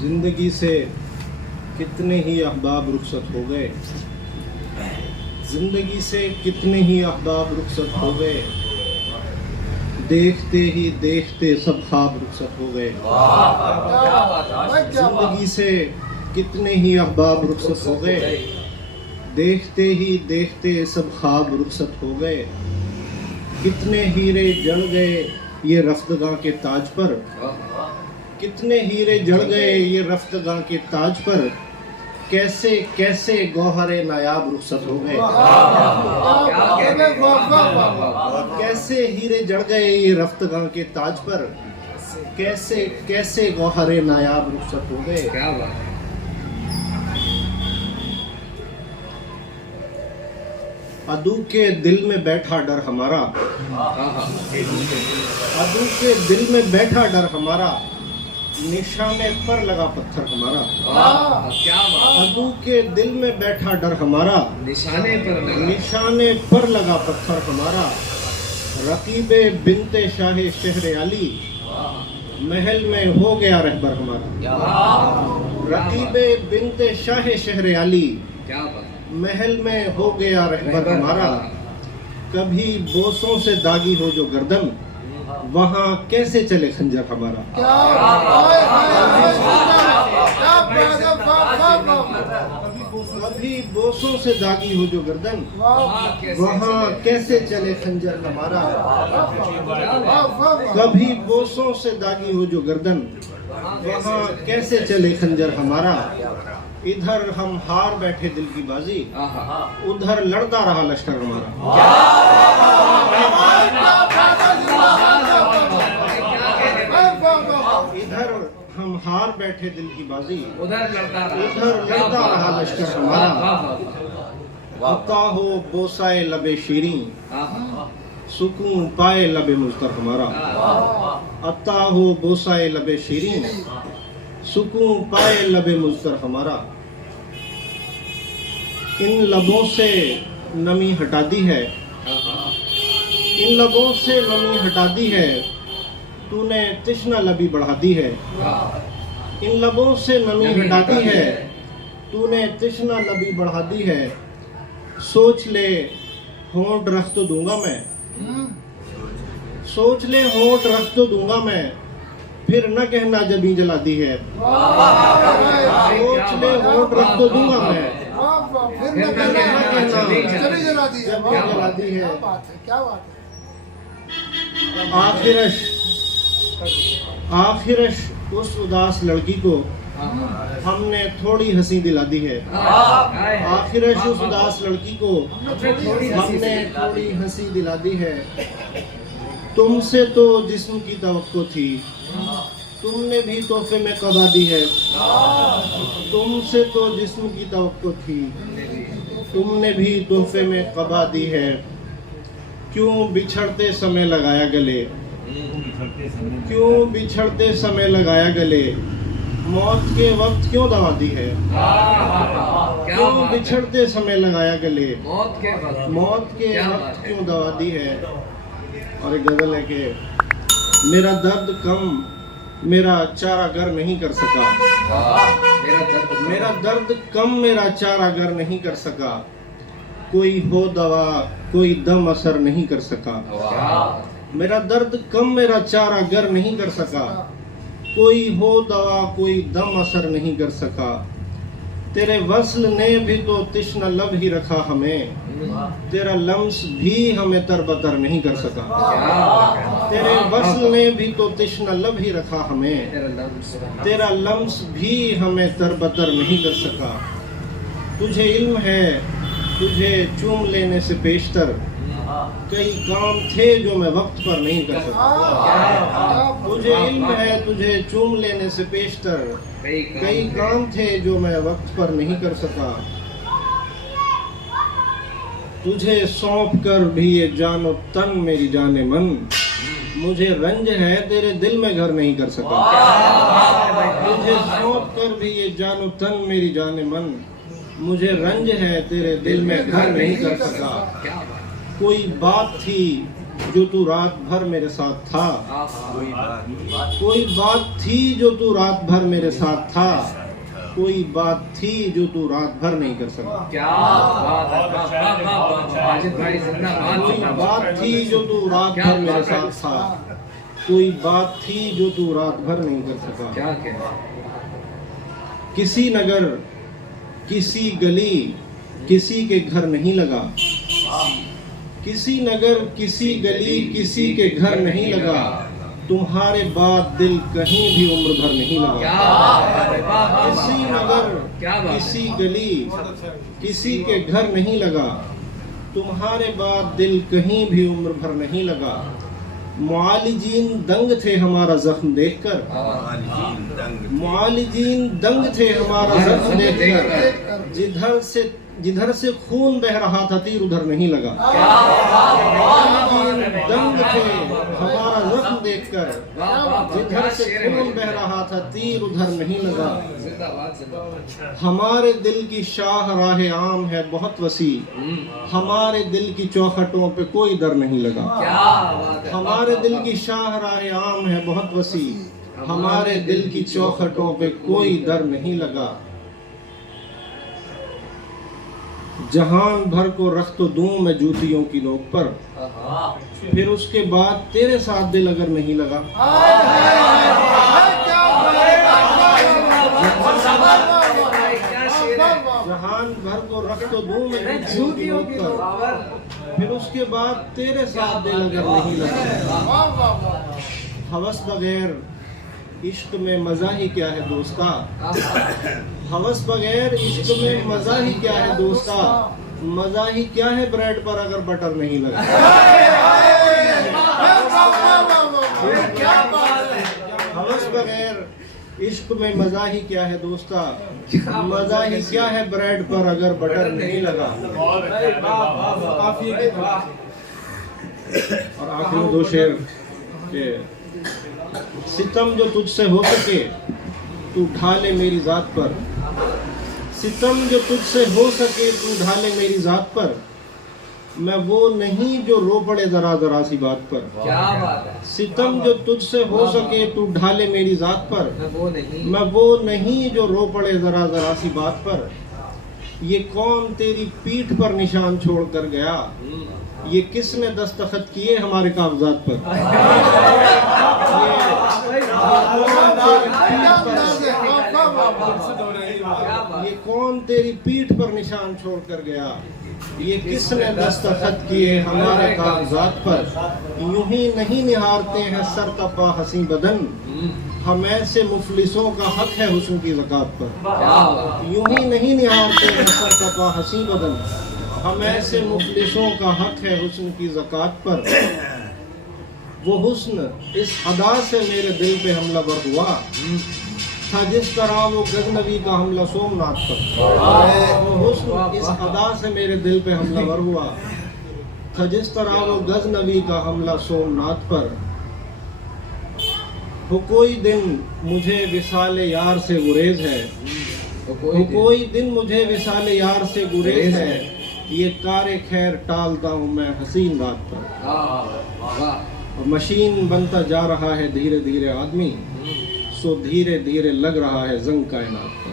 जिंदगी से कितने ही अहबाब रुखसत हो गए, जिंदगी से कितने ही अहबाब रुखसत हो गए, देखते ही देखते सब ख्वाब रुखसत हो गए। जिंदगी से कितने ही अहबाब रुखसत हो गए, देखते ही देखते सब ख्वाब रुखसत हो गए। कितने हीरे जल गए ये रफ्तगां के ताज पर, कितने हीरे जल गए ये रफ्तगां के ताज पर, कैसे कैसे गौहरे नायाब रुखसत हो गए। कैसे हीरे जल गए ये रफ्तगां के ताज पर, कैसे कैसे गौहरे नायाब रुखसत हो गए। क्या बात है। अदू के दिल में बैठा डर हमारा, अदू के दिल में बैठा डर हमारा, निशाने पर लगा पत्थर हमारा। क्या बात। अदू के दिल में बैठा डर हमारा, निशाने पर लगा पत्थर हमारा। रकीबे बिनते शाहे शहर अली, महल में हो गया रहबर हमारा। रकीबे बिनते शाहे शहर अली, क्या बात। महल में हो गया रहबर हमारा। कभी बोसों से दागी हो जो गर्दन, वहाँ कैसे चले खंजर हमारा। कभी बोसों से दागी हो जो गर्दन, वहाँ कैसे चले खंजर हमारा। कभी बोसों से दागी हो जो गर्दन, वहाँ कैसे चले खंजर हमारा। इधर हम हार बैठे दिल की बाजी, उधर लड़ता रहा लश्कर हमारा। इधर हम हार बैठे दिल की बाजी, उधर लड़ता रहा लश्कर हमारा। अता हो बोसाए लबे शीरी, सुकून पाए लबे मुज़्तर हमारा। अता हो बोसाए लबे शीरी, सुकून पाए लबे मुज़्तर हमारा। इन लबों से नमी हटा दी है, इन लबों से नमी हटा दी है, तूने तिश्ना लबी बढ़ा दी है। इन लबों से नमी हटाती है, तूने तिश्ना लबी बढ़ा दी है। सोच ले होंठ रख तो दूंगा मैं, सोच ले होंठ रख तो दूंगा मैं, फिर न कहना जबी जला दी है। सोच ले होंठ रख तो दूंगा मैं, फिर न कहना जबी जला दी है। आखिरश उस उदास लड़की को हमने थोड़ी हंसी दिला दी है। आखिरश उस उदास लड़की को हमने थोड़ी हंसी दिला दी है। तुमसे तो जिस्म की तवक्को थी, तुमने भी तोहफे में कबा दी है। तुमसे तो जिस्म की तवक्को थी, तुमने भी तोहफे में कबा दी है। क्यों बिछड़ते समय लगाया गले, क्यों बिछड़ते समय लगाया गले, मौत के वक्त क्यों दवा दी है। क्यों बिछड़ते समय लगाया गले, मौत के वक्त क्यों दवा दी है। और एक गजल है कि मेरा दर्द कम मेरा चारागर नहीं कर सका, मेरा दर्द कम मेरा चारागर नहीं कर सका, कोई हो दवा कोई दम असर नहीं कर सका। मेरा दर्द कम मेरा चारागर नहीं कर सका, कोई हो दवा कोई दम असर नहीं कर सका। तेरे वस्ल ने भी तो तिश्ना लब ही रखा हमें, तेरा लम्स भी हमें तरबतर नहीं कर सका। तेरे वस्ल ने भी तो तिश्ना लब ही रखा हमें, तेरा लम्स भी हमें तरबतर नहीं कर सका। तुझे इल्म है तुझे चूम लेने से पेशतर, कई काम थे जो मैं वक्त पर नहीं कर सका। तुझे इल्म है तुझे चूम लेने से पेशतर, कई काम थे जो मैं वक्त पर नहीं कर सका। तुझे सौंप कर भी ये जानो तन मेरी जाने मन, मुझे रंज है तेरे दिल में घर नहीं कर सका। तुझे सौंप कर भी ये जानो तन मेरी जाने मन, मुझे रंज है तेरे दिल में घर नहीं कर सका। कोई बात थी जो तू रात भर मेरे साथ था, कोई बात थी जो तू रात भर मेरे साथ था, कोई बात थी जो तू रात भर नहीं कर सका। क्या बात है, वाह वाह वाह वाह, माजिद भाई जिंदाबाद कोई जिंदाबाद। बात थी जो तू रात भर मेरे साथ था, कोई बात थी जो तू रात भर नहीं कर सका। क्या क्या किसी नगर किसी गली किसी के घर नहीं लगा, किसी नगर किसी गली किसी के घर नहीं लगा, तुम्हारे बाद दिल कहीं भी उम्र भर नहीं क्या लगा। बात है, वाह वाह किसी वाह, नगर क्या बात है। किसी गली किसी के घर नहीं लगा, तुम्हारे बाद दिल कहीं भी उम्र भर नहीं लगा। मुआलिजीन दंग थे हमारा जख्म देखकर, मुआलिजीन दंग थे हमारा जख्म देखकर, जिधर से खून बह रहा था तीर उधर नहीं लगा। दंग थे हमारा जख्म देखकर, जिधर से खून बह रहा था तीर उधर नहीं लगा। जिंदाबाद जिंदाबाद। हमारे दिल की शाह राह आम है बहुत वसी, हमारे दिल की चौखटों पे कोई दर नहीं लगा। क्या बात है, हमारे दिल की शाह राह आम है बहुत वसी, हमारे दिल की चौखटों पे कोई दर नहीं लगा। जहान भर को रख तो दूं मैं जूतियों की नोक पर, फिर उसके बाद तेरे साथ दिल अगर नहीं लगा। क्या शेर है। जहान भर को रख तो दूं मैं जूतियों की नोक पर, फिर उसके बाद तेरे साथ दिल अगर नहीं लगा। हवस बगैर इश्क में मजा ही क्या है दोस्ता, हवस बगैर इश्क में मजा ही क्या है दोस्ता, मजा ही क्या है ब्रेड पर अगर बटर नहीं लगा। हवस बगैर इश्क में मजा ही क्या है दोस्ता, मजा ही क्या है ब्रेड पर अगर बटर नहीं लगा। काफी है। और आखिरी दो शेर के सितम जो तुझसे हो सके तू ढाले मेरी जात पर, सितम जो तुझसे हो सके तू ढाले मेरी जात पर, मैं वो नहीं जो रो पड़े जरा जरा सी बात पर। क्या बात है। सितम जो तुझसे हो सके तू ढाले मेरी जात पर, मैं वो नहीं जो रो पड़े जरा जरा सी बात पर। ये कौन तेरी पीठ पर निशान छोड़ कर गया, ये किसने दस्तखत किए हमारे कागजात पर। ये कौन तेरी पीठ पर निशान छोड़ कर गया, ये किसने दस्तखत किए हमारे कागजात पर। यूं ही नहीं निहारते हैं सर तपा हसी बदन, हम ऐसे मुफलिसों का हक है हुस्न की ज़कात पर। यूं ही नहीं निहारते हैं सर तपा हसी बदन, हम ऐसे मुफलिसों का हक है हुस्न की ज़कात पर। वो हुस्न इस अदा से मेरे दिल पे हमलावर हुआ था, जिस तरह वो गजनवी का हमला सोमनाथ पर। वो हुस्न इस अदा से मेरे दिल पे हमलावर हुआ था, जिस तरह वो गजनवी का हमला सोमनाथ पर। वो कोई दिन मुझे विसाले यार से गुरेज है, वो कोई दिन मुझे विसाले यार से गुरेज है, ये कारे खैर टालता हूँ मैं हसीन रात पर। और मशीन बनता जा रहा है धीरे धीरे आदमी, सो धीरे धीरे लग रहा है जंग कायनात पर।